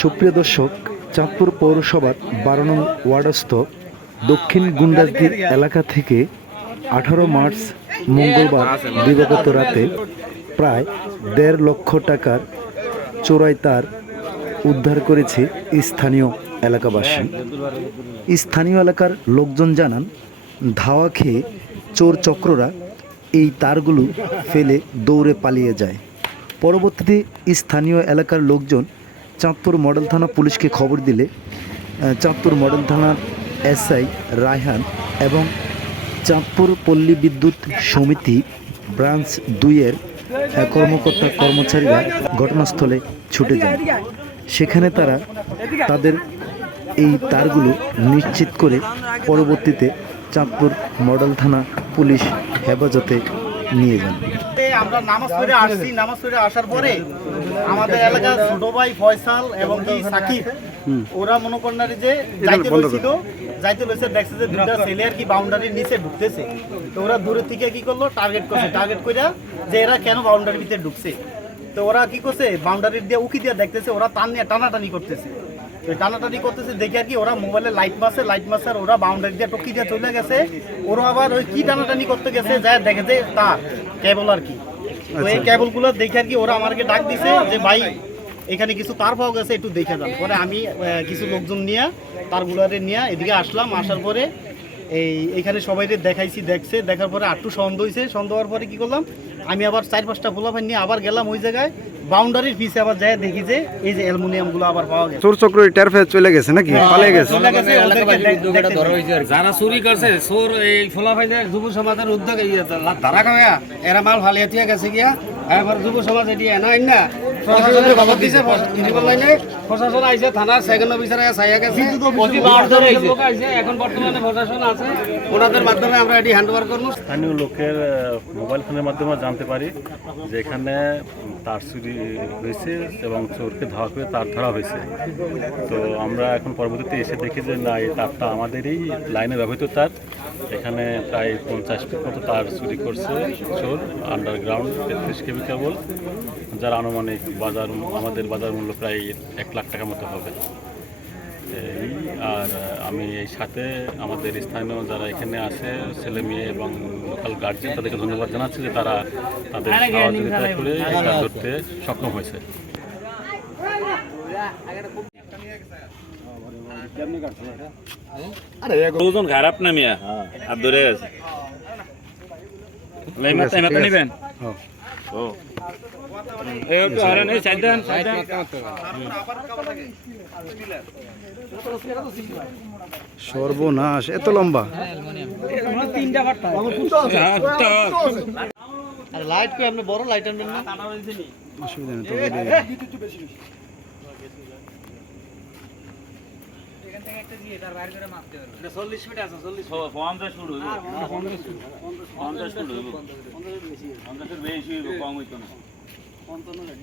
সুপ্রিয় দর্শক, চাঁদপুর পৌরসভার 12 নং ওয়ার্ডস্থ দক্ষিণ গুন্ডাসদি এলাকা থেকে 18 মার্চ মঙ্গলবার দিবাগত রাতে প্রায় 1.5 লক্ষ টাকার চোরাই তার উদ্ধার করেছে স্থানীয় এলাকাবাসী। স্থানীয় এলাকার লোকজন জানান, ধাওয়া খেয়ে চোর চক্ররা এই তারগুলো ফেলে দৌড়ে পালিয়ে যায়। পরবর্তীতে স্থানীয় এলাকার লোকজন চাঁদপুর মডেল থানা পুলিশকে খবর দিলে চাঁদপুর মডেল থানার এসআই রায়হান এবং চাঁদপুর পল্লী বিদ্যুৎ সমিতি ব্রাঞ্চ 2-এর কর্মকর্তা কর্মচারীরা ঘটনাস্থলে ছুটে যান। সেখানে তারা তাদের এই তারগুলো নিশ্চিত করে পরবর্তীতে চাঁদপুর মডেল থানা পুলিশ হেফাজতে নিয়ে যান। আমরা নামাজ পড়ে আসছি, নামাজ পড়ে আসার পরে আমাদের এলাকার ছোট ভাই ফয়সাল এবং কি সাকিব ওরা মনে করেন যে যাইতে লইছে দেখছে যে দুইটা ছেলে আর কি বাউন্ডারির নিচে ঢুকতেছে। তো ওরা দূরে থেকে কি করলো, টার্গেট কইরা যে এরা কেন বাউন্ডারির ভিতরে ঢুকছে। তো ওরা কি করছে, বাউন্ডারির দিয়ে উকি দিয়ে দেখতেছে, ওরা টান নিয়ে টানাটানি করতেছে। টানাটানি করতেছে দেখে আর কি ওরা মোবাইলে লাইট মারছে আর ওরা বাউন্ডারি দিয়ে টকি দিয়ে চলে গেছে। ওরা আবার ওই কি টানাটানি করতে গেছে, যা দেখে যে তার কেবল আর কি। তো এই কেবলগুলো দেখে আর কি ওরা আমাকে ডাক দিছে যে ভাই এখানে কিছু তার পাওয়া গেছে, একটু দেখে যান। পরে আমি কিছু লোকজন নিয়ে তারগুলারে নিয়ে এদিকে আসলাম। আসার পরে এইখানে সবাই দেখার পরে আটটু সন্দেহ হয়েছে। সন্দেহ হওয়ার পরে কি করলাম, আমি আবার 4-5টা পোলাপান নিয়ে আবার গেলাম ওই জায়গায়। বাউন্ডারির পিছে আবার যায় দেখি যে এই যে অ্যালুমিনিয়াম গুলো আবার পাওয়া গেছে। চোর চক্র টের পেয়ে চলে গেছে নাকি পালিয়ে গেছে? যারা চুরি করছে চোর এই ফলাফাইদের যুব সমাজের উদ্যোগে ধারা খাওয়া এরা মাল ফালিয়ে দিয়ে গেছে গিয়া। এবার যুব সমাজ এটি না প্রশাসনের খবর দিছে, প্রশাসন আইছে, থানার সেকেন্ড অফিসার চাইয়া গেছে। এখন বর্তমানে প্রশাসন আছে, ওনাদের মাধ্যমে আমরা এটি হ্যান্ড ওভার করবো। স্থানীয় লোকের মোবাইল ফোনের মাধ্যমে জানতে পারি যে এখানে তার চুরি হয়েছে এবং চোরকে ধাওয়া করে তার ধরা হয়েছে। তো আমরা এখন পরবর্তীতে এসে দেখি যে না, এই তারটা আমাদেরই লাইনে ব্যবহৃত তার। এখানে প্রায় 50 ফিট মতো তার চুরি করছে চোর, আন্ডারগ্রাউন্ড 33 কেবি কেবল, যার আনুমানিক আমাদের বাজার মূল্য প্রায় 1 লাখ টাকা মতো হবে। আর আমি এই সাথে আমাদের স্থানীয় যারা এখানে আছে ছেলে মেয়ে এবং লোকাল গার্জিয়ান, তাদেরকে ধন্যবাদ জানাচ্ছি যে তারা তাদের সহযোগিতা করে এটা ধরতে সক্ষম হয়েছে। ওজন খারাপ না মিয়া, হাত ধরে গেছে। নিবেন সর্বনাশ, এত লম্বা লাইট কই, আপনি বড় লাইট আনবেন না? অসুবিধা নেই। একটা দিয়ে তার বাইরে করে মাপতে পারবে। 40 ফিট আছে, 50 ফুট হইব। 50 ফুট হইব। 50 এর বেশি হইব, কম হইতো না। 55